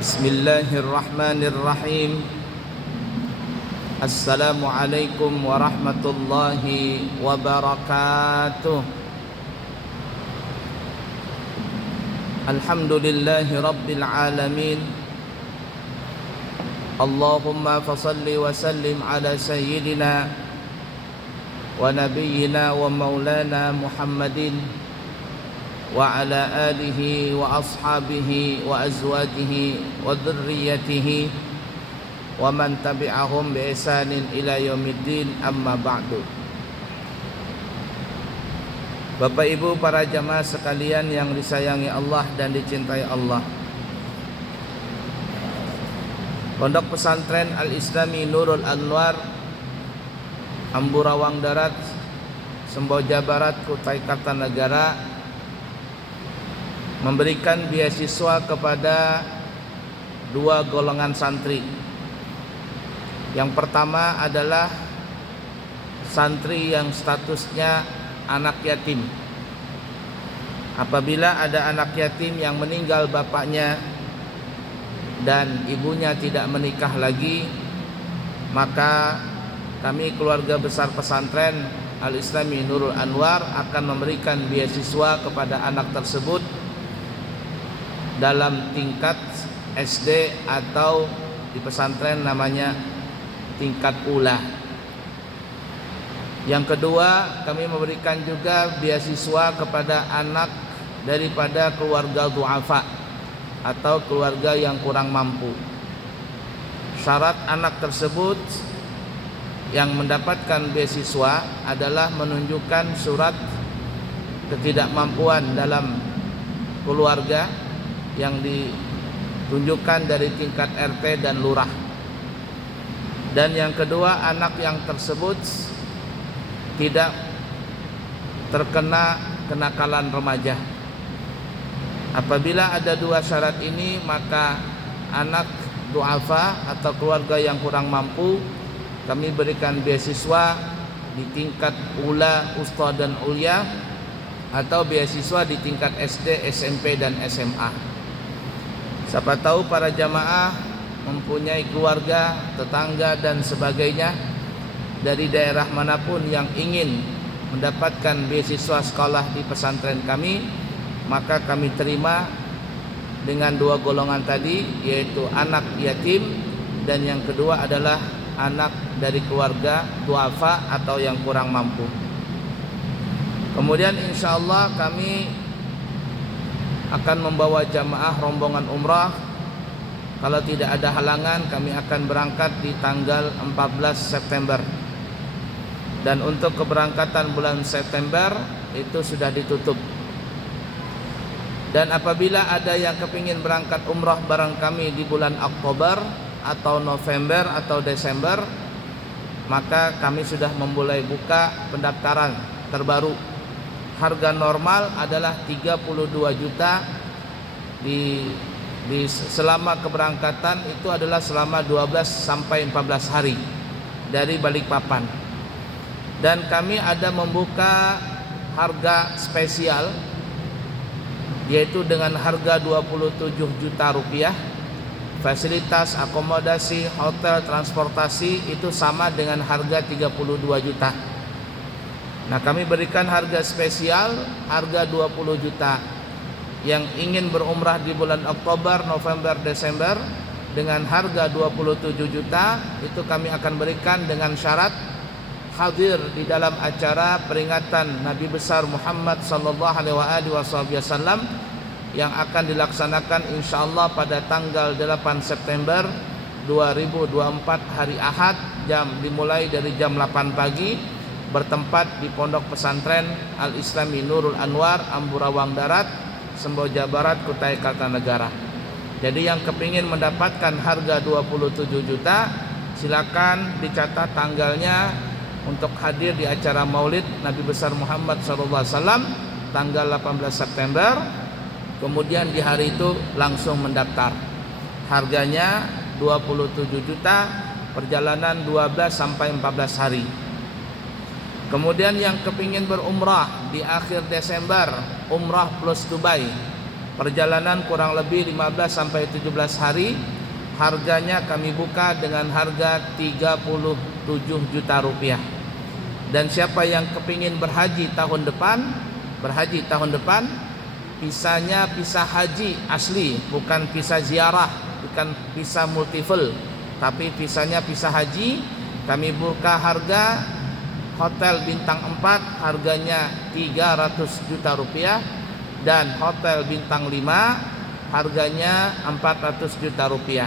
Bismillahirrahmanirrahim. Assalamualaikum warahmatullahi wabarakatuh. Alhamdulillahi rabbil alamin. Allahumma fasalli wa sallim ala sayyidina wa nabiyyina wa maulana Muhammadin wa ala alihi wa ashabihi wa azwajihi wa dhurriyyatihi wa man tabi'ahum bi ihsanin ila yaumiddin, amma ba'du. Bapak Ibu para jamaah sekalian yang disayangi Allah dan dicintai Allah, Pondok Pesantren Al-Islami Nurul Anwar, Amburawang Darat, Semboja Barat, Kutai Kartanegara memberikan beasiswa kepada dua golongan santri. Yang pertama adalah santri yang statusnya anak yatim. Apabila ada anak yatim yang meninggal bapaknya dan ibunya tidak menikah lagi, maka kami keluarga besar pesantren Al-Islami Nurul Anwar akan memberikan beasiswa kepada anak tersebut dalam tingkat SD atau di pesantren namanya tingkat ula. Yang kedua, kami memberikan juga beasiswa kepada anak daripada keluarga du'afa atau keluarga yang kurang mampu. Syarat anak tersebut yang mendapatkan beasiswa adalah menunjukkan surat ketidakmampuan dalam keluarga yang ditunjukkan dari tingkat RT dan lurah. Dan yang kedua, anak yang tersebut tidak terkena kenakalan remaja. Apabila ada dua syarat ini, maka anak du'afa atau keluarga yang kurang mampu kami berikan beasiswa di tingkat ula, usta dan ulia, atau beasiswa di tingkat SD, SMP dan SMA. Siapa tahu para jamaah mempunyai keluarga, tetangga dan sebagainya dari daerah manapun yang ingin mendapatkan beasiswa sekolah di pesantren kami, maka kami terima dengan dua golongan tadi, yaitu anak yatim dan yang kedua adalah anak dari keluarga du'afa atau yang kurang mampu. Kemudian insyaallah kami akan membawa jamaah rombongan umrah. Kalau tidak ada halangan, kami akan berangkat di tanggal 14 September. Dan untuk keberangkatan bulan September itu sudah ditutup. Dan apabila ada yang kepingin berangkat umrah bareng kami di bulan Oktober atau November atau Desember, maka kami sudah memulai buka pendaftaran terbaru. Harga normal adalah 32 juta di selama keberangkatan, itu adalah selama 12 sampai 14 hari dari Balikpapan. Dan kami ada membuka harga spesial, yaitu dengan harga 27 juta rupiah. Fasilitas akomodasi, hotel, transportasi itu sama dengan harga 32 juta. Nah, kami berikan harga spesial, harga 20 juta. Yang ingin berumrah di bulan Oktober, November, Desember dengan harga 27 juta itu kami akan berikan dengan syarat hadir di dalam acara peringatan Nabi besar Muhammad sallallahu alaihi wasallam yang akan dilaksanakan insyaallah pada tanggal 8 September 2024 hari Ahad, dimulai dari jam 8 pagi, bertempat di Pondok Pesantren Al-Islami Nurul Anwar, Amburawang Darat, Semboja Barat, Kutai Kartanegara. Jadi yang kepingin mendapatkan harga 27 juta, silakan dicatat tanggalnya untuk hadir di acara Maulid Nabi besar Muhammad SAW tanggal 18 September. Kemudian di hari itu langsung mendaftar. Harganya 27 juta, perjalanan 12 sampai 14 hari. Kemudian yang kepingin berumrah di akhir Desember, umrah plus Dubai, Perjalanan kurang lebih 15 sampai 17 hari. Harganya kami buka dengan harga 37 juta rupiah. Dan siapa yang kepingin berhaji tahun depan, visanya visa haji asli, bukan visa ziarah, bukan visa multiple, tapi visanya visa haji. Kami buka harga hotel bintang 4 harganya 300 juta rupiah, dan hotel bintang 5 harganya 400 juta rupiah.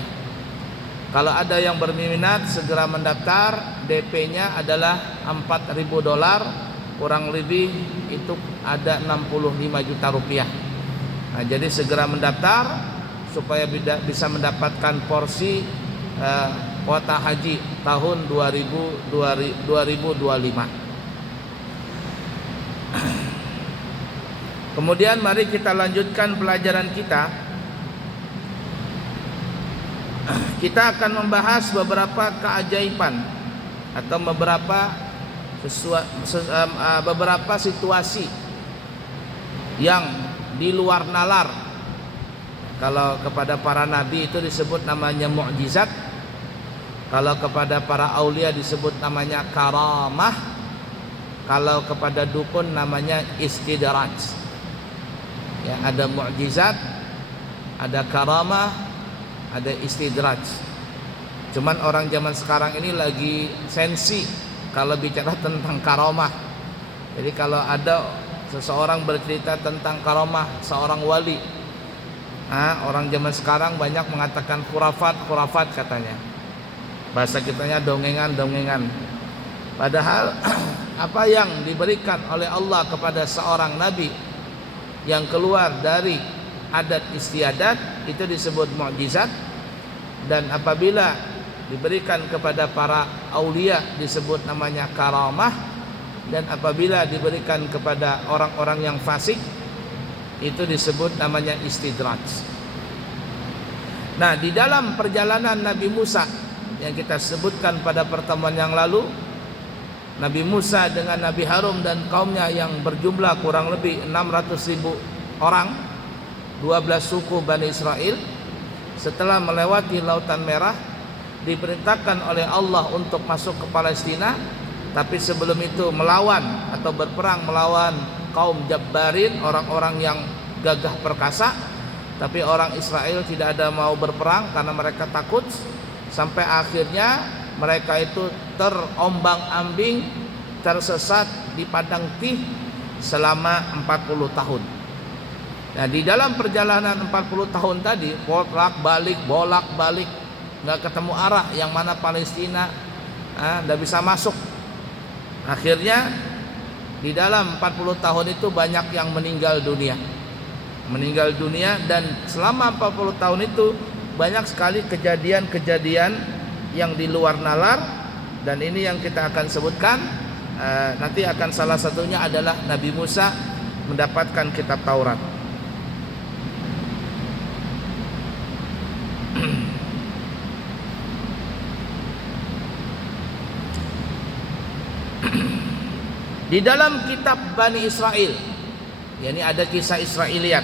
Kalau ada yang berminat segera mendaftar. DP-nya adalah $4.000, kurang lebih itu ada 65 juta rupiah. Nah, jadi segera mendaftar supaya bisa mendapatkan porsi kuota haji tahun 2025. Kemudian mari kita lanjutkan pelajaran kita. Kita akan membahas beberapa keajaiban atau beberapa situasi yang di luar nalar. Kalau kepada para nabi itu disebut namanya mukjizat. Kalau kepada para aulia disebut namanya karamah. Kalau kepada dukun namanya istidraj. Ya, ada mukjizat, ada karamah, ada istidraj. Cuman orang zaman sekarang ini lagi sensi kalau bicara tentang karamah. Jadi kalau ada seseorang bercerita tentang karamah seorang wali, orang zaman sekarang banyak mengatakan khurafat katanya. Bahasa kitanya dongengan. Padahal apa yang diberikan oleh Allah kepada seorang nabi yang keluar dari adat istiadat itu disebut mukjizat, dan apabila diberikan kepada para aulia disebut namanya karamah, dan apabila diberikan kepada orang-orang yang fasik itu disebut namanya istidraj. Nah, di dalam perjalanan Nabi Musa yang kita sebutkan pada pertemuan yang lalu, Nabi Musa dengan Nabi Harun dan kaumnya yang berjumlah kurang lebih 600.000 orang, 12 suku Bani Israel, setelah melewati Lautan Merah diperintahkan oleh Allah untuk masuk ke Palestina, tapi sebelum itu melawan atau berperang melawan kaum Jabbarin, orang-orang yang gagah perkasa. Tapi orang Israel tidak ada mau berperang karena mereka takut, sampai akhirnya mereka itu terombang-ambing, tersesat di padang Tih selama 40 tahun. Nah, di dalam perjalanan 40 tahun tadi bolak-balik nggak ketemu arah, yang mana Palestina nggak bisa masuk. Akhirnya di dalam 40 tahun itu banyak yang meninggal dunia, dan selama 40 tahun itu banyak sekali kejadian-kejadian yang di luar nalar, dan ini yang kita akan sebutkan. Nanti akan salah satunya adalah Nabi Musa mendapatkan kitab Taurat. Di dalam kitab Bani Israel, yakni ada kisah Israiliyat,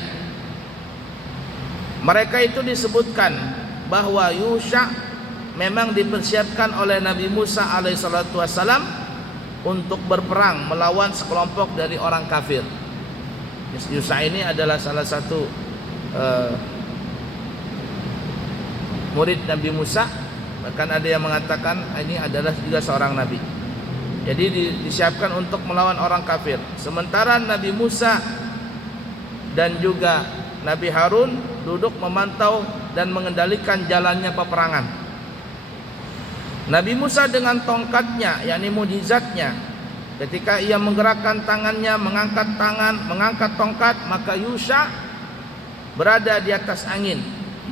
mereka itu disebutkan bahwa Yusha memang dipersiapkan oleh Nabi Musa alaihissalatu wassalam untuk berperang melawan sekelompok dari orang kafir. Yusha ini adalah salah satu murid Nabi Musa, bahkan ada yang mengatakan ini adalah juga seorang nabi. Jadi disiapkan untuk melawan orang kafir. Sementara Nabi Musa dan juga Nabi Harun duduk memantau dan mengendalikan jalannya peperangan. Nabi Musa dengan tongkatnya, yakni mukjizatnya, ketika ia menggerakkan tangannya, mengangkat tongkat, maka Yusha berada di atas angin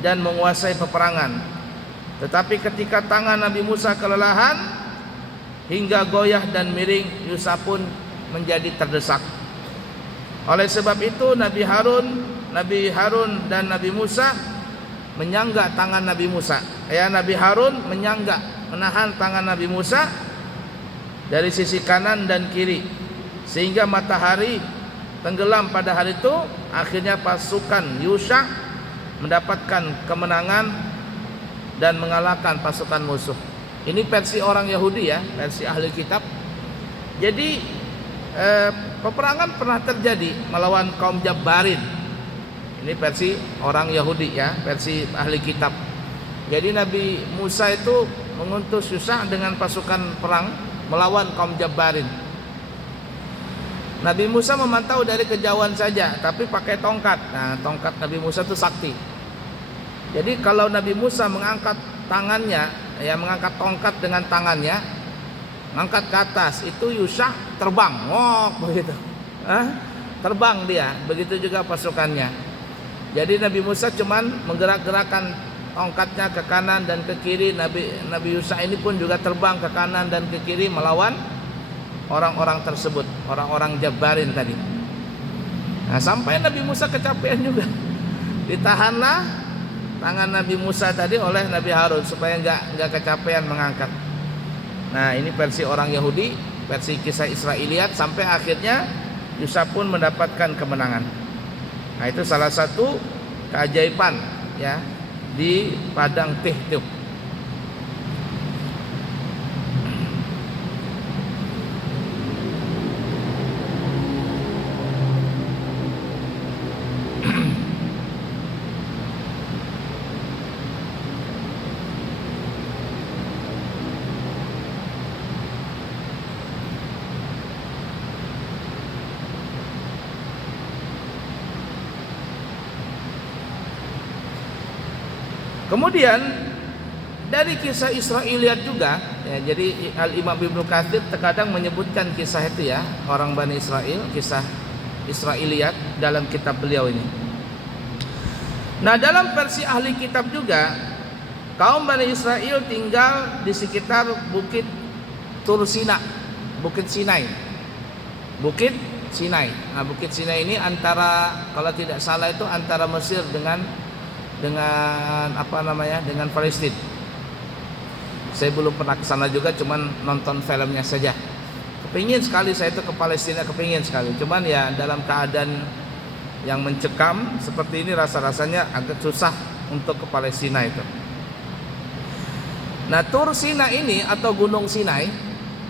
dan menguasai peperangan. Tetapi ketika tangan Nabi Musa kelelahan hingga goyah dan miring, Yusha pun menjadi terdesak. Oleh sebab itu Nabi Harun dan Nabi Musa menyangga tangan Nabi Musa. Nabi Harun menahan tangan Nabi Musa dari sisi kanan dan kiri, sehingga matahari tenggelam pada hari itu. Akhirnya pasukan Yusha mendapatkan kemenangan dan mengalahkan pasukan musuh. Ini versi orang Yahudi ya, versi ahli kitab. Jadi peperangan pernah terjadi melawan kaum Jabbarin. Ini versi orang Yahudi ya, versi ahli kitab. Jadi Nabi Musa itu mengutus Yusha dengan pasukan perang melawan kaum Jabbarin. Nabi Musa memantau dari kejauhan saja, tapi pakai tongkat. Nah, tongkat Nabi Musa itu sakti. Jadi kalau Nabi Musa mengangkat tangannya, ya mengangkat tongkat dengan tangannya, mengangkat ke atas, itu Yusha terbang, begitu. Terbang dia. Begitu juga pasukannya. Jadi Nabi Musa cuman menggerak-gerakkan tongkatnya ke kanan dan ke kiri. Nabi Yusha ini pun juga terbang ke kanan dan ke kiri melawan orang-orang tersebut, orang-orang Jabbarin tadi. Nah, sampai Nabi Musa kecapean juga. Ditahanlah tangan Nabi Musa tadi oleh Nabi Harun supaya enggak kecapean mengangkat. Nah, ini versi orang Yahudi, versi kisah Israiliyat, sampai akhirnya Yusha pun mendapatkan kemenangan. Nah, itu salah satu keajaiban ya di padang Tihtup. Kemudian dari kisah Israiliyat juga ya, jadi Al-Imam Ibnu Katsir terkadang menyebutkan kisah itu ya, orang Bani Israel, kisah Israiliyat dalam kitab beliau ini. Nah, dalam versi ahli kitab juga, kaum Bani Israel tinggal di sekitar Bukit Tur Sina, Bukit Sinai. Bukit Sinai. Nah, Bukit Sinai ini antara, kalau tidak salah itu antara Mesir dengan dengan Palestina. Saya belum pernah ke sana juga, cuman nonton filmnya saja. Kepingin sekali saya itu ke Palestina, kepingin sekali. Cuman ya dalam keadaan yang mencekam seperti ini, rasanya agak susah untuk ke Palestina itu. Nah, Tur Sina ini atau Gunung Sinai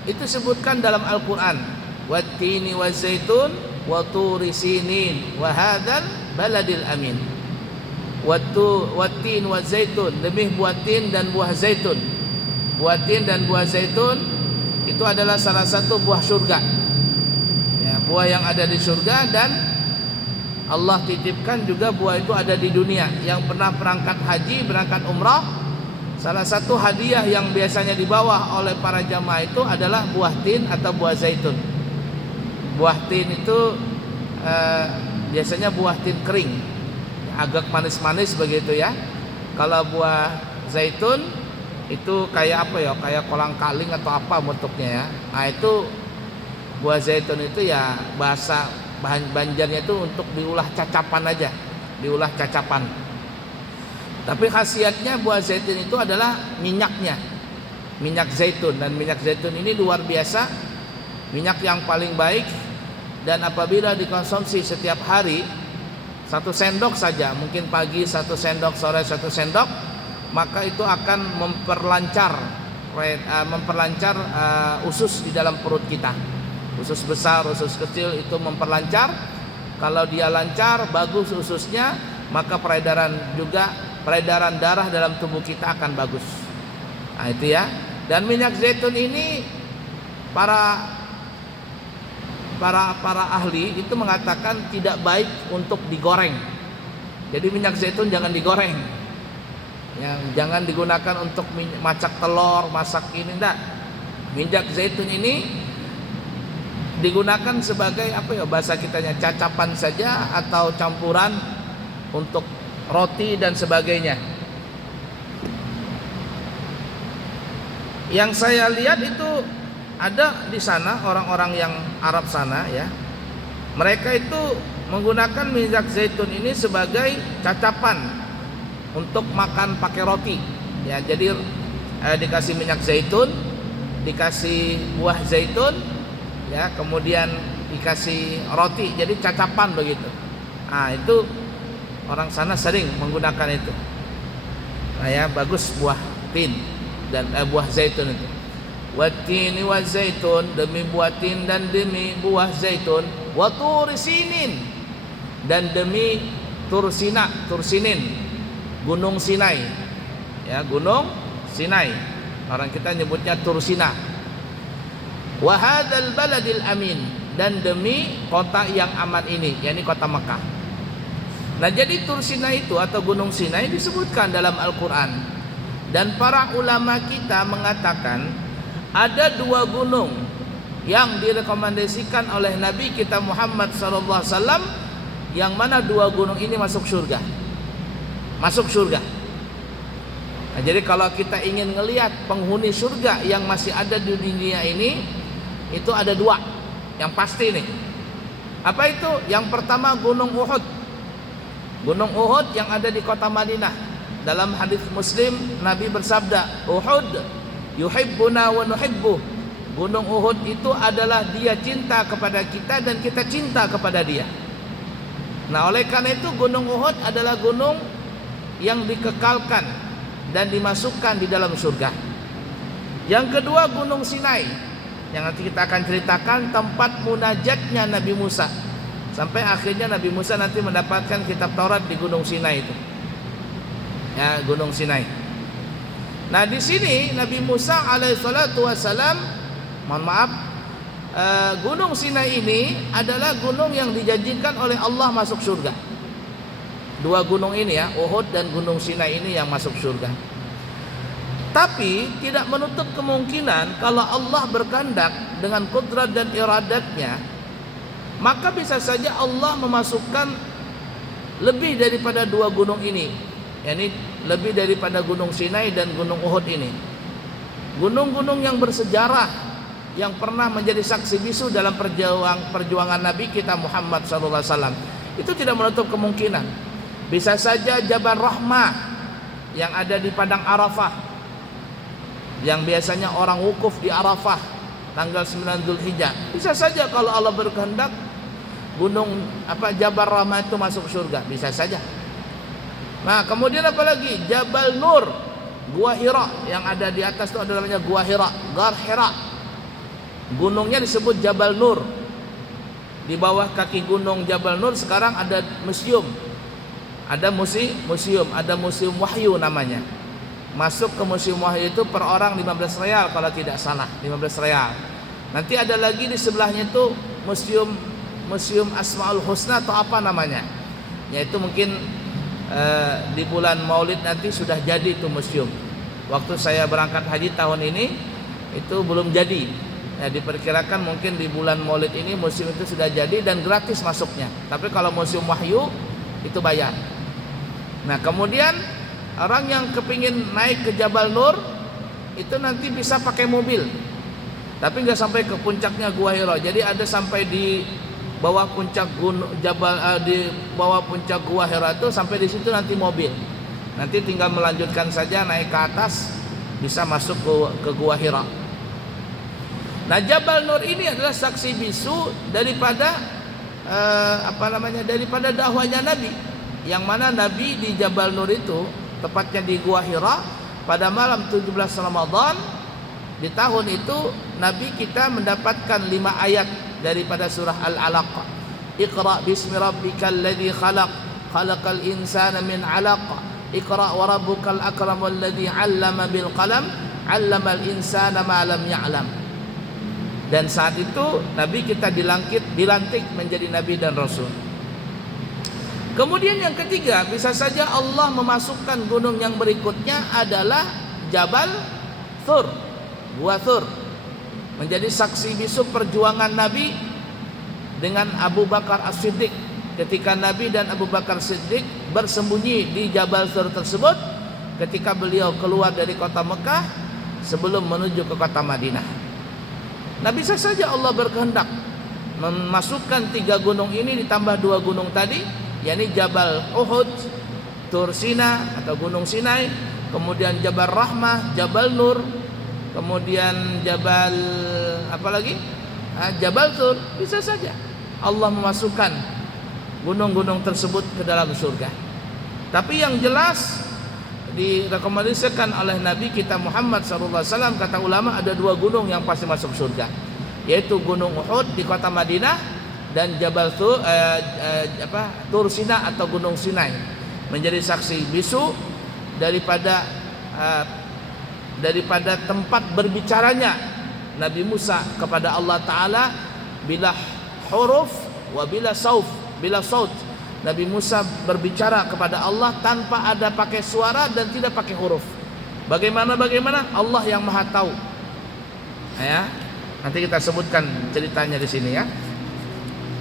itu disebutkan dalam Al-Qur'an, "Wattini wazaitun wa turi sinin wa hadzal baladil amin." Wattin wa zaitun, demi buah tin dan buah zaitun. Buah tin dan buah zaitun itu adalah salah satu buah surga ya, buah yang ada di surga, dan Allah titipkan juga buah itu ada di dunia. Yang pernah berangkat haji, berangkat umrah, salah satu hadiah yang biasanya dibawa oleh para jamaah itu adalah buah tin atau buah zaitun. Buah tin itu biasanya buah tin kering, agak manis-manis begitu ya. Kalau buah zaitun itu kayak apa ya, kayak kolang-kaling atau apa bentuknya ya. Nah, itu buah zaitun itu ya bahasa Banjarnya itu untuk diolah cacapan aja, diolah cacapan. Tapi khasiatnya buah zaitun itu adalah minyaknya, minyak zaitun. Dan minyak zaitun ini luar biasa, minyak yang paling baik. Dan apabila dikonsumsi setiap hari 1 sendok saja, mungkin pagi 1 sendok, sore 1 sendok, maka itu akan memperlancar usus di dalam perut kita. Usus besar, usus kecil itu memperlancar. Kalau dia lancar, bagus ususnya, maka peredaran darah dalam tubuh kita akan bagus. Nah, itu ya. Dan minyak zaitun ini para ahli itu mengatakan tidak baik untuk digoreng. Jadi minyak zaitun jangan digoreng. Ya, jangan digunakan untuk masak telur, masak ini enggak. Minyak zaitun ini digunakan sebagai bahasa kitanya cacapan saja atau campuran untuk roti dan sebagainya. Yang saya lihat itu ada di sana orang-orang yang Arab sana ya. Mereka itu menggunakan minyak zaitun ini sebagai cacapan untuk makan pakai roti. Ya, jadi dikasih minyak zaitun, dikasih buah zaitun, ya, kemudian dikasih roti jadi cacapan begitu. Nah, itu orang sana sering menggunakan itu. Nah, ya bagus buah tin dan buah zaitun itu. Wattini wa zaitun, demi buah tin dan demi buah zaitun. Wa turi sinin, dan demi Tursinin, Gunung Sinai. Ya, Gunung Sinai. Orang kita nyebutnya Tursina. Wa hadzal baladil amin, dan demi kota yang aman ini, yakni kota Mekah. Nah, jadi Tursina itu atau Gunung Sinai disebutkan dalam Al-Quran. Dan para ulama kita mengatakan ada 2 gunung yang direkomendasikan oleh Nabi kita Muhammad SAW, yang mana 2 gunung ini masuk surga. Masuk surga. Nah, jadi kalau kita ingin melihat penghuni surga yang masih ada di dunia ini, itu ada 2 yang pasti nih. Apa itu? Yang pertama Gunung Uhud. Gunung Uhud yang ada di kota Madinah. Dalam hadis Muslim Nabi bersabda, Uhud yuhibbuna wa nuhibbuh. Gunung Uhud itu adalah dia cinta kepada kita dan kita cinta kepada dia. Nah, oleh karena itu Gunung Uhud adalah gunung yang dikekalkan dan dimasukkan di dalam surga. Yang kedua Gunung Sinai, yang nanti kita akan ceritakan tempat munajatnya Nabi Musa, sampai akhirnya Nabi Musa nanti mendapatkan kitab Taurat di Gunung Sinai itu. Ya, Gunung Sinai. Nah, di sini Nabi Musa alaihissalatu wassalam, mohon maaf, Gunung Sinai ini adalah gunung yang dijanjikan oleh Allah masuk surga. 2 gunung ini ya, Uhud dan Gunung Sinai ini yang masuk surga. Tapi tidak menutup kemungkinan kalau Allah berkehendak dengan kudrat dan iradatnya, maka bisa saja Allah memasukkan lebih daripada 2 gunung ini, yakni lebih daripada Gunung Sinai dan Gunung Uhud ini. Gunung-gunung yang bersejarah, yang pernah menjadi saksi bisu dalam perjuangan Nabi kita Muhammad SAW, itu tidak menutup kemungkinan. Bisa saja Jabal Rahmah yang ada di Padang Arafah, yang biasanya orang wukuf di Arafah tanggal 9 Dzulhijjah. Bisa saja kalau Allah berkehendak gunung Jabal Rahmah itu masuk surga, bisa saja. Nah, kemudian apa lagi? Jabal Nur, Gua Hira yang ada di atas itu ada namanya Gua Hira, Gar Hira. Gunungnya disebut Jabal Nur. Di bawah kaki gunung Jabal Nur sekarang ada museum. Ada museum, ada Museum Wahyu namanya. Masuk ke Museum Wahyu itu per orang 15 real kalau tidak salah, 15 real. Nanti ada lagi di sebelahnya itu Museum Asmaul Husna atau apa namanya. Yaitu mungkin di bulan Maulid nanti sudah jadi itu museum. Waktu saya berangkat haji tahun ini itu belum jadi. Ya, diperkirakan mungkin di bulan Maulid ini museum itu sudah jadi dan gratis masuknya. Tapi kalau Museum Wahyu itu bayar. Nah, kemudian orang yang kepingin naik ke Jabal Nur itu nanti bisa pakai mobil, tapi nggak sampai ke puncaknya Gua Hira. Jadi ada sampai di bawah puncak di bawah puncak Gua Hira itu, sampai di situ nanti mobil. Nanti tinggal melanjutkan saja naik ke atas, bisa masuk ke Gua Hira. Nah, Jabal Nur ini adalah saksi bisu daripada daripada dakwahnya Nabi, yang mana Nabi di Jabal Nur itu, tepatnya di Gua Hira, pada malam 17 Ramadan di tahun itu Nabi kita mendapatkan 5 ayat daripada surah Al-Alaq. Iqra bismi rabbikal ladzi khalaq, khalaqal insana min 'alaq, iqra wa rabbukal akram alladzi 'allama bil qalam, 'allamal insana ma lam ya'lam. Dan saat itu Nabi kita dilantik menjadi Nabi dan Rasul. Kemudian yang ketiga, bisa saja Allah memasukkan gunung yang berikutnya adalah Jabal Thur, Gua Thur, menjadi saksi bisu perjuangan Nabi dengan Abu Bakar As-Siddiq. Ketika Nabi dan Abu Bakar Siddiq bersembunyi di Jabal Thur tersebut, ketika beliau keluar dari kota Mekah sebelum menuju ke kota Madinah. Nah, bisa saja Allah berkehendak memasukkan 3 gunung ini ditambah 2 gunung tadi, yakni Jabal Uhud, Tursina atau Gunung Sinai, kemudian Jabal Rahmah, Jabal Nur, kemudian Jabal apa lagi? Jabal Tur, bisa saja Allah memasukkan gunung-gunung tersebut ke dalam surga. Tapi yang jelas direkomendasikan oleh Nabi kita Muhammad SAW, kata ulama ada 2 gunung yang pasti masuk surga, yaitu Gunung Uhud di kota Madinah dan Jabal Tur, Tur Sina atau Gunung Sinai, menjadi saksi bisu daripada tempat berbicaranya Nabi Musa kepada Allah Ta'ala bila huruf wa bila saut. Nabi Musa berbicara kepada Allah tanpa ada pakai suara dan tidak pakai huruf. Bagaimana Allah yang Maha tahu. Ya, nanti kita sebutkan ceritanya di sini ya.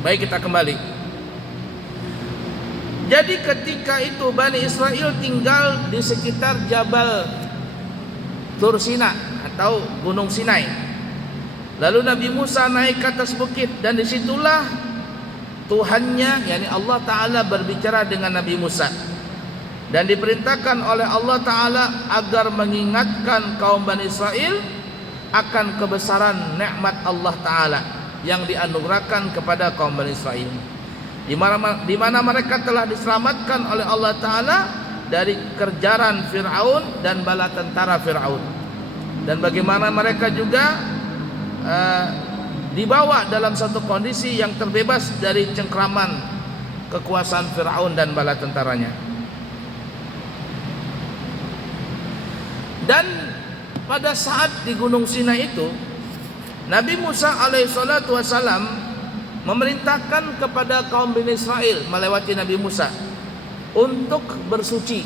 Baik, kita kembali. Jadi ketika itu Bani Israel tinggal di sekitar Jabal Tur Sina atau Gunung Sinai. Lalu Nabi Musa naik ke atas bukit dan disitulah Tuhannya, yakni Allah Ta'ala berbicara dengan Nabi Musa. Dan diperintahkan oleh Allah Ta'ala agar mengingatkan kaum Bani Israel akan kebesaran nikmat Allah Ta'ala yang dianugerahkan kepada kaum Bani Israel, di mana mereka telah diselamatkan oleh Allah Ta'ala dari kerjaran Fir'aun dan bala tentara Fir'aun, dan bagaimana mereka juga dibawa dalam satu kondisi yang terbebas dari cengkraman kekuasaan Fir'aun dan bala tentaranya. Dan pada saat di Gunung Sinai itu, Nabi Musa alaihissalatu wassalam memerintahkan kepada kaum Bani Israel melewati Nabi Musa untuk bersuci.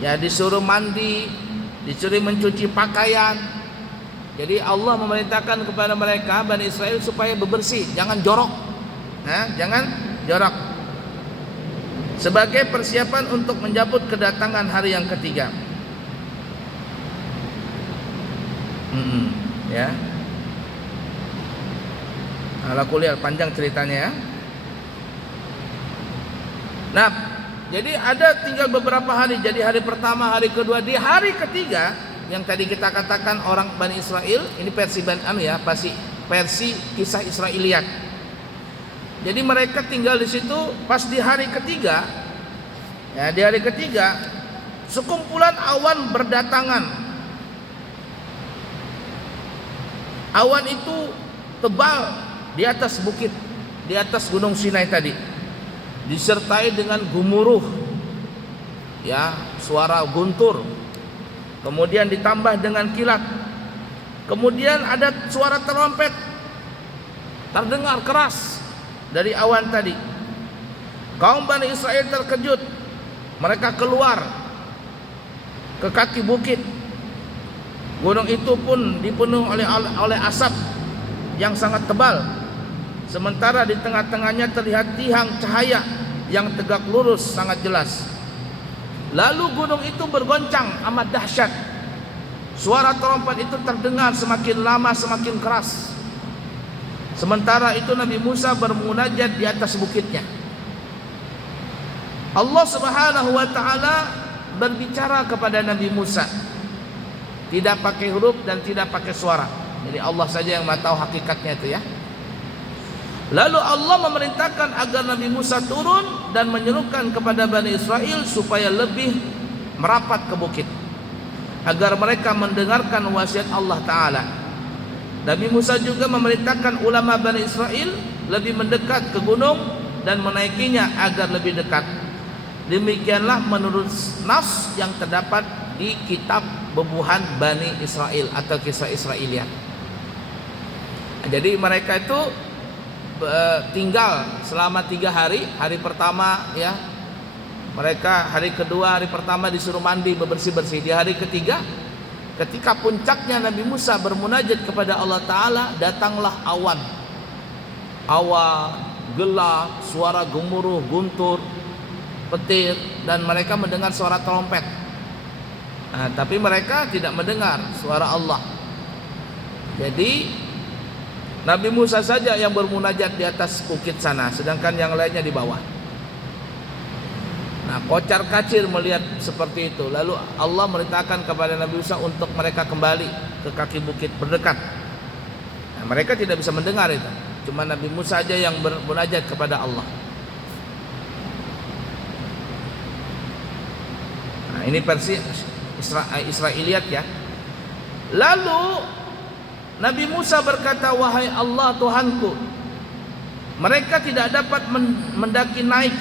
Ya, disuruh mandi, disuruh mencuci pakaian. Jadi Allah memerintahkan kepada mereka Bani Israel supaya bebersih, jangan jorok. Jangan jorok. Sebagai persiapan untuk menjemput kedatangan hari yang ketiga. Ya. Ala kuliah panjang ceritanya ya. Nah, jadi ada tinggal beberapa hari. Jadi hari pertama, hari kedua, di hari ketiga yang tadi kita katakan orang Bani Israel, ini versi versi kisah Israiliyat. Jadi mereka tinggal di situ pas di hari ketiga. Ya, di hari ketiga sekumpulan awan berdatangan. Awan itu tebal di atas bukit, di atas Gunung Sinai tadi, disertai dengan gemuruh, ya, suara guntur, kemudian ditambah dengan kilat, kemudian ada suara trompet terdengar keras dari awan tadi. Kaum Bani Israel terkejut, mereka keluar ke kaki bukit. Gunung itu pun dipenuhi oleh asap yang sangat tebal. Sementara di tengah-tengahnya terlihat tiang cahaya yang tegak lurus sangat jelas. Lalu gunung itu bergoncang amat dahsyat. Suara trompet itu terdengar semakin lama semakin keras. Sementara itu Nabi Musa bermunajat di atas bukitnya. Allah Subhanahu wa taala berbicara kepada Nabi Musa, tidak pakai huruf dan tidak pakai suara. Jadi Allah saja yang tahu hakikatnya itu ya. Lalu Allah memerintahkan agar Nabi Musa turun dan menyerukan kepada Bani Israel supaya lebih merapat ke bukit, agar mereka mendengarkan wasiat Allah Ta'ala. Nabi Musa juga memerintahkan ulama Bani Israel lebih mendekat ke gunung dan menaikinya agar lebih dekat. Demikianlah menurut nas yang terdapat di kitab Bebuhan Bani Israel atau kisah Israiliyat. Jadi mereka itu tinggal selama 3 hari. Hari pertama ya mereka, hari kedua, hari pertama disuruh mandi bersih-bersih. Di hari ketiga, ketika puncaknya Nabi Musa bermunajat kepada Allah Ta'ala, datanglah awan, gelap, suara gemuruh, guntur, petir, dan mereka mendengar suara trompet. Tapi mereka tidak mendengar suara Allah. Jadi Nabi Musa saja yang bermunajat di atas bukit sana, sedangkan yang lainnya di bawah. Kocar kacir melihat seperti itu. Lalu Allah merintahkan kepada Nabi Musa untuk mereka kembali ke kaki bukit berdekat. Nah, mereka tidak bisa mendengar itu. Cuma Nabi Musa saja yang bermunajat kepada Allah. Nah, ini versi Israiliyat ya. Lalu Nabi Musa berkata, wahai Allah Tuhanku, mereka tidak dapat mendaki naik,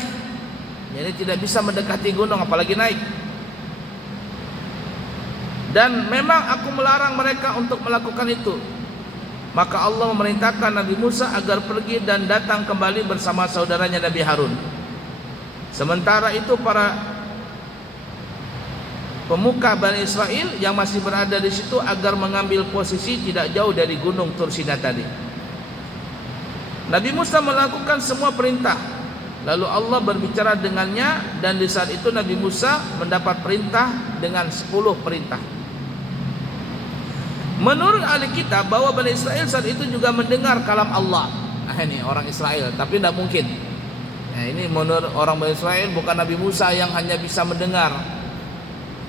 jadi tidak bisa mendekati gunung apalagi naik. Dan memang aku melarang mereka untuk melakukan itu. Maka Allah memerintahkan Nabi Musa agar pergi dan datang kembali bersama saudaranya Nabi Harun. Sementara itu para pemuka Bani Israel yang masih berada di situ agar mengambil posisi tidak jauh dari gunung Tursina tadi. Nabi Musa melakukan semua perintah. Lalu Allah berbicara dengannya, dan di saat itu Nabi Musa mendapat perintah dengan 10 perintah. Menurut ahli kitab bahwa Bani Israel saat itu juga mendengar kalam Allah. Nah, ini orang Israel, tapi tidak mungkin. Nah, ini menurut orang Bani Israel, bukan Nabi Musa yang hanya bisa mendengar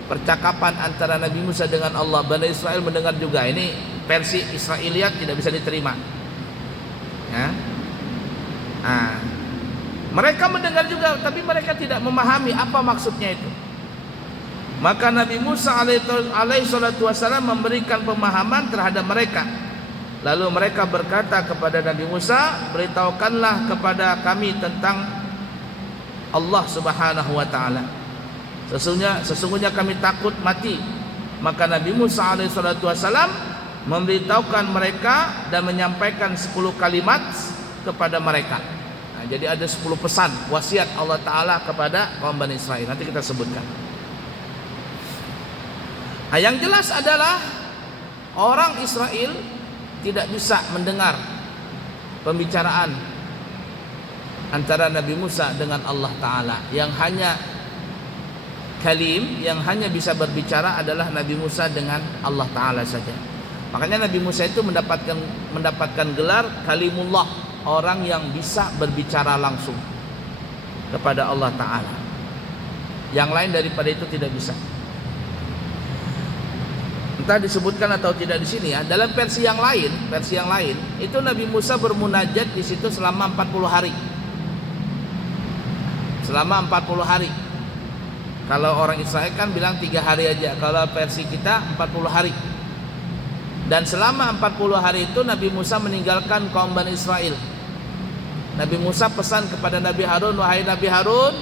percakapan antara Nabi Musa dengan Allah. Bani Israel mendengar juga. Ini versi Israiliyat, tidak bisa diterima ya. Nah, mereka mendengar juga, tapi mereka tidak memahami apa maksudnya itu. Maka Nabi Musa alaihi salatu wasallam memberikan pemahaman terhadap mereka. Lalu mereka berkata kepada Nabi Musa, beritahukanlah kepada kami tentang Allah Subhanahu wa taala. Sesungguhnya kami takut mati. Maka Nabi Musa alaihi salatu wasallam memberitahukan mereka dan menyampaikan 10 kalimat kepada mereka. Nah, jadi ada 10 pesan wasiat Allah taala kepada kaum Bani Israel. Nanti kita sebutkan. Nah, yang jelas adalah orang Israel tidak bisa mendengar pembicaraan antara Nabi Musa dengan Allah Ta'ala. Yang hanya kalim, yang hanya bisa berbicara adalah Nabi Musa dengan Allah Ta'ala saja. Makanya Nabi Musa itu mendapatkan gelar Kalimullah, orang yang bisa berbicara langsung kepada Allah Ta'ala. Yang lain daripada itu tidak bisa. Entah disebutkan atau tidak di sini ya. Dalam versi yang lain itu Nabi Musa bermunajat di situ selama 40 hari. Selama 40 hari. Kalau orang Israel kan bilang 3 hari aja. Kalau versi kita 40 hari. Dan selama 40 hari itu Nabi Musa meninggalkan kaum Bani Israel. Nabi Musa pesan kepada Nabi Harun, wahai Nabi Harun,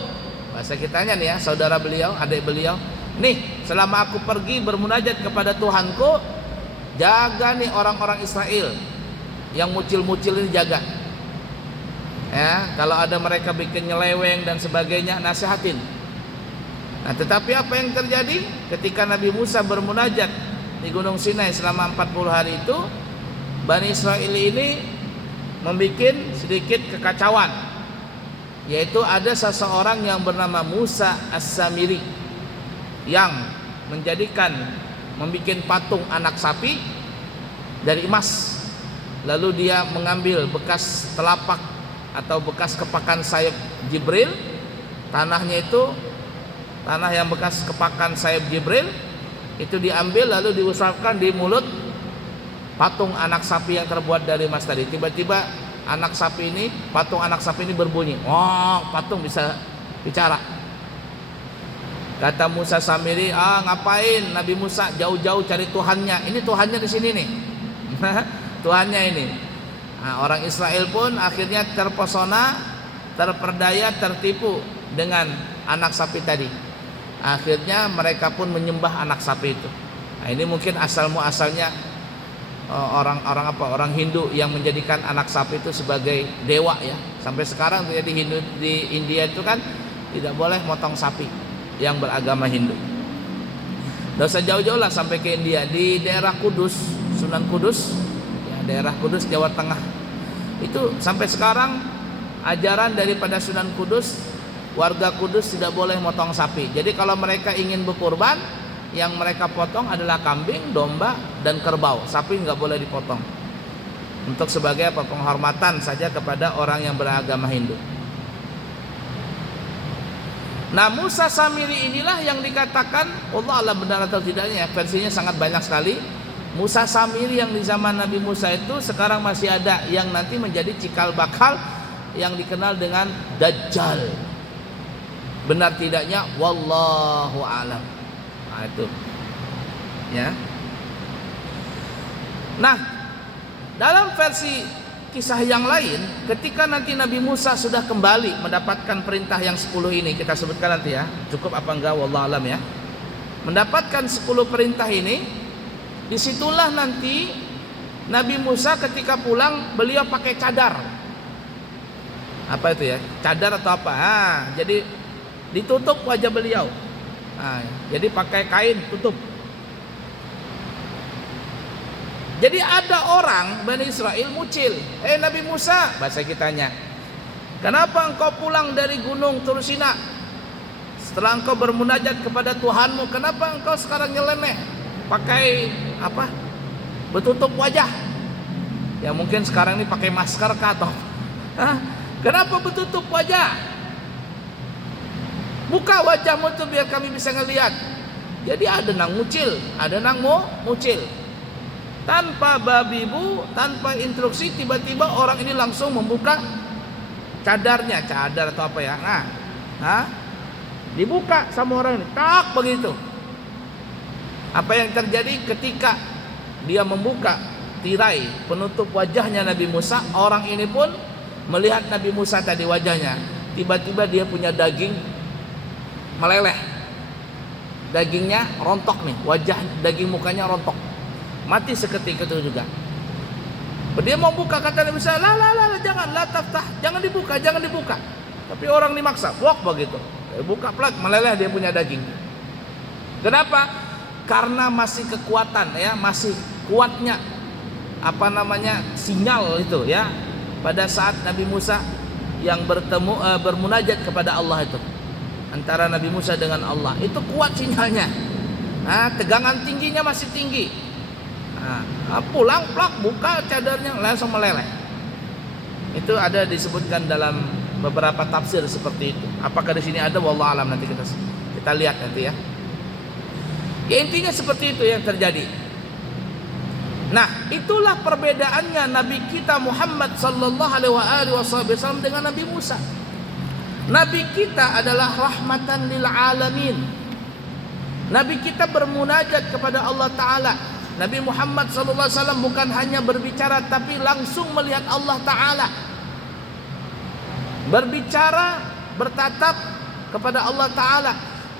bahasa kitanya nih ya, saudara beliau, adik beliau, nih selama aku pergi bermunajat kepada Tuhanku, jaga nih orang-orang Israel yang mucil-mucil ini, jaga ya. Kalau ada mereka bikin nyeleweng dan sebagainya, nasihatin. Nah, tetapi apa yang terjadi ketika Nabi Musa bermunajat di Gunung Sinai selama 40 hari itu, Bani Israel ini membuat sedikit kekacauan, yaitu ada seseorang yang bernama Musa As-Samiri yang membuat patung anak sapi dari emas. Lalu dia mengambil bekas telapak atau bekas kepakan sayap Jibril, tanahnya itu tanah yang bekas kepakan sayap Jibril itu diambil lalu diusapkan di mulut patung anak sapi yang terbuat dari emas tadi. Tiba-tiba patung anak sapi ini berbunyi, oh, patung bisa bicara. Kata Musa Samiri, ngapain Nabi Musa jauh-jauh cari Tuhannya? Ini Tuhannya di sini nih. Tuhannya ini. Nah, orang Israel pun akhirnya terpesona, terperdaya, tertipu dengan anak sapi tadi. Akhirnya mereka pun menyembah anak sapi itu. Nah, ini mungkin asal-muasalnya orang Hindu yang menjadikan anak sapi itu sebagai dewa ya. Sampai sekarang di India itu kan tidak boleh motong sapi yang beragama Hindu. Tidak usah jauh-jauh lah sampai ke India, di daerah Kudus, Sunan Kudus ya, daerah Kudus Jawa Tengah itu sampai sekarang ajaran daripada Sunan Kudus, warga Kudus tidak boleh motong sapi. Jadi kalau mereka ingin berkurban, yang mereka potong adalah kambing, domba, dan kerbau. Sapi nggak boleh dipotong. Untuk sebagai penghormatan saja kepada orang yang beragama Hindu. Nah, Musa Samiri inilah yang dikatakan, Allah alam benar atau tidaknya, versinya sangat banyak sekali. Musa Samiri yang di zaman Nabi Musa itu sekarang masih ada, yang nanti menjadi cikal bakal yang dikenal dengan Dajjal. Benar tidaknya wallahu alam. Nah, itu. Ya. Nah, dalam versi kisah yang lain, ketika nanti Nabi Musa sudah kembali mendapatkan perintah yang 10 ini, kita sebutkan nanti ya, cukup apa enggak wallahu alam ya. Mendapatkan 10 perintah ini, disitulah nanti Nabi Musa ketika pulang beliau pakai cadar. Apa itu ya? Cadar atau apa? Jadi ditutup wajah beliau. Jadi pakai kain tutup. Jadi ada orang Bani Israel mucil, Nabi Musa, bahasa kitanya, kenapa engkau pulang dari gunung Tursina? Setelah engkau bermunajat kepada Tuhanmu, kenapa engkau sekarang nyeleneh? Pakai apa? Bertutup wajah. Ya mungkin sekarang ini pakai masker kah atau? Kenapa bertutup wajah? Buka wajahmu tuh biar kami bisa ngelihat. Jadi ada nang mucil, ada nang mucil. Tanpa babi bu, tanpa instruksi, tiba-tiba orang ini langsung membuka cadarnya, cadar atau apa ya? Dibuka sama orang ini, tak begitu. Apa yang terjadi ketika dia membuka tirai penutup wajahnya Nabi Musa, orang ini pun melihat Nabi Musa tadi wajahnya, tiba-tiba dia punya daging meleleh, dagingnya rontok nih, wajah daging mukanya rontok, mati seketika itu juga. Dia mau buka, kata Nabi Musa, jangan, la taftah, jangan dibuka. Tapi orang dimaksa, blok begitu, buka plak, meleleh dia punya daging. Kenapa? Karena masih kekuatan ya, masih kuatnya sinyal itu ya, pada saat Nabi Musa yang bermunajat kepada Allah itu, antara Nabi Musa dengan Allah, itu kuat sinyalnya. Tegangan tingginya masih tinggi. Pulang plak, buka cadarnya langsung meleleh. Itu ada disebutkan dalam beberapa tafsir seperti itu. Apakah di sini ada? Wallahu alam, nanti kita lihat nanti ya. Ya intinya seperti itu yang terjadi. Nah, itulah perbedaannya Nabi kita Muhammad sallallahu alaihi wasallam dengan Nabi Musa. Nabi kita adalah rahmatan lil alamin. Nabi kita bermunajat kepada Allah Ta'ala. Nabi Muhammad sallallahu alaihi wasallam bukan hanya berbicara, tapi langsung melihat Allah Ta'ala. Berbicara, bertatap kepada Allah Ta'ala.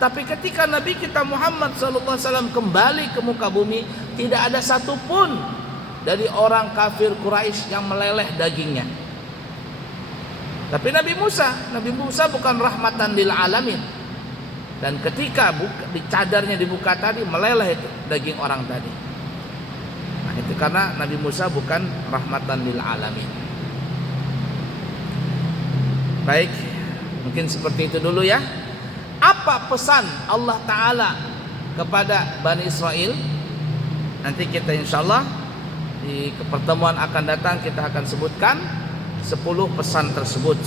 Tapi ketika Nabi kita Muhammad sallallahu alaihi wasallam kembali ke muka bumi, tidak ada satupun dari orang kafir Quraisy yang meleleh dagingnya. Tapi Nabi Musa bukan rahmatan lil alamin. Dan ketika cadarnya dibuka tadi, meleleh itu daging orang tadi. Nah, itu karena Nabi Musa bukan rahmatan lil alamin. Baik, mungkin seperti itu dulu ya. Apa pesan Allah Ta'ala kepada Bani Israel? Nanti kita insyaAllah di pertemuan akan datang kita akan sebutkan 10 pesan tersebut.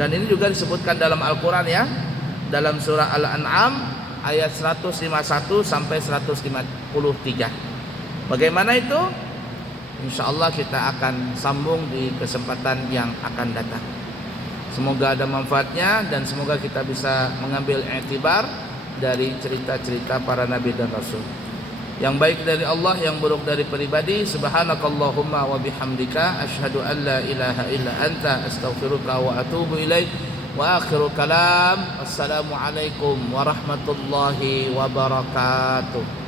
Dan ini juga disebutkan dalam Al-Quran ya, dalam surah Al-An'am ayat 151 sampai 153. Bagaimana itu? InsyaAllah kita akan sambung di kesempatan yang akan datang. Semoga ada manfaatnya dan semoga kita bisa mengambil i'tibar dari cerita-cerita para nabi dan rasul. Yang baik dari Allah, yang buruk dari pribadi. Subhanakallahumma wa bihamdika asyhadu an la ilaha illa anta astaghfiruka wa atubu ilaik. Wa akhiru kalam, assalamualaikum warahmatullahi wabarakatuh.